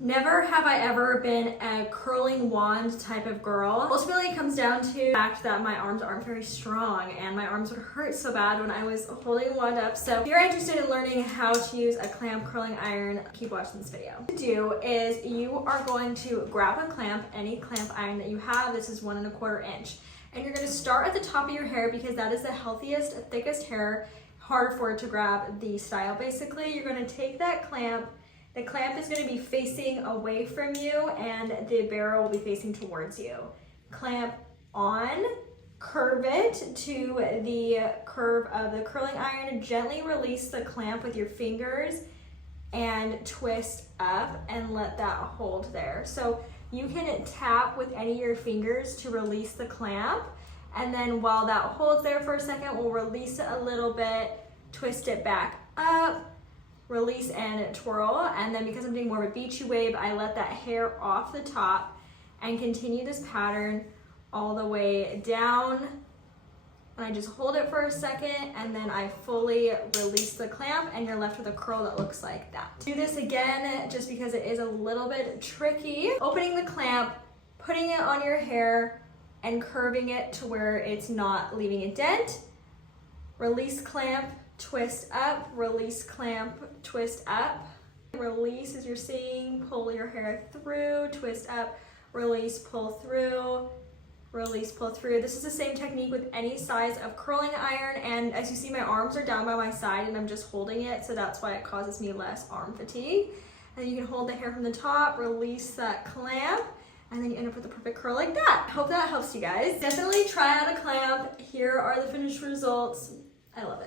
Never have I ever been a curling wand type of girl. Ultimately, it comes down to the fact that my arms aren't very strong and my arms would hurt so bad when I was holding a wand up. So if you're interested in learning how to use a clamp curling iron, keep watching this video. What to do is you are going to grab a clamp, any clamp iron that you have. This is 1 1/4 inch. And you're gonna start at the top of your hair because that is the healthiest, thickest hair, harder for it to grab the style. Basically, you're gonna take that clamp. The clamp is going to be facing away from you and the barrel will be facing towards you. Clamp on, curve it to the curve of the curling iron, gently release the clamp with your fingers and twist up and let that hold there. So you can tap with any of your fingers to release the clamp, and then while that holds there for a second, we'll release it a little bit, twist it back up, release and twirl, and then because I'm doing more of a beachy wave, I let that hair off the top and continue this pattern all the way down. And I just hold it for a second and then I fully release the clamp and you're left with a curl that looks like that. Do this again just because it is a little bit tricky. Opening the clamp, putting it on your hair and curving it to where it's not leaving a dent. Release clamp, twist up, release clamp, twist up. Release as you're seeing, pull your hair through, twist up, release, pull through, release, pull through. This is the same technique with any size of curling iron, and as you see, my arms are down by my side and I'm just holding it, so that's why it causes me less arm fatigue. And you can hold the hair from the top, release that clamp, and then you end up with a perfect curl like that. Hope that helps you guys. Definitely try out a clamp. Here are the finished results. I love it.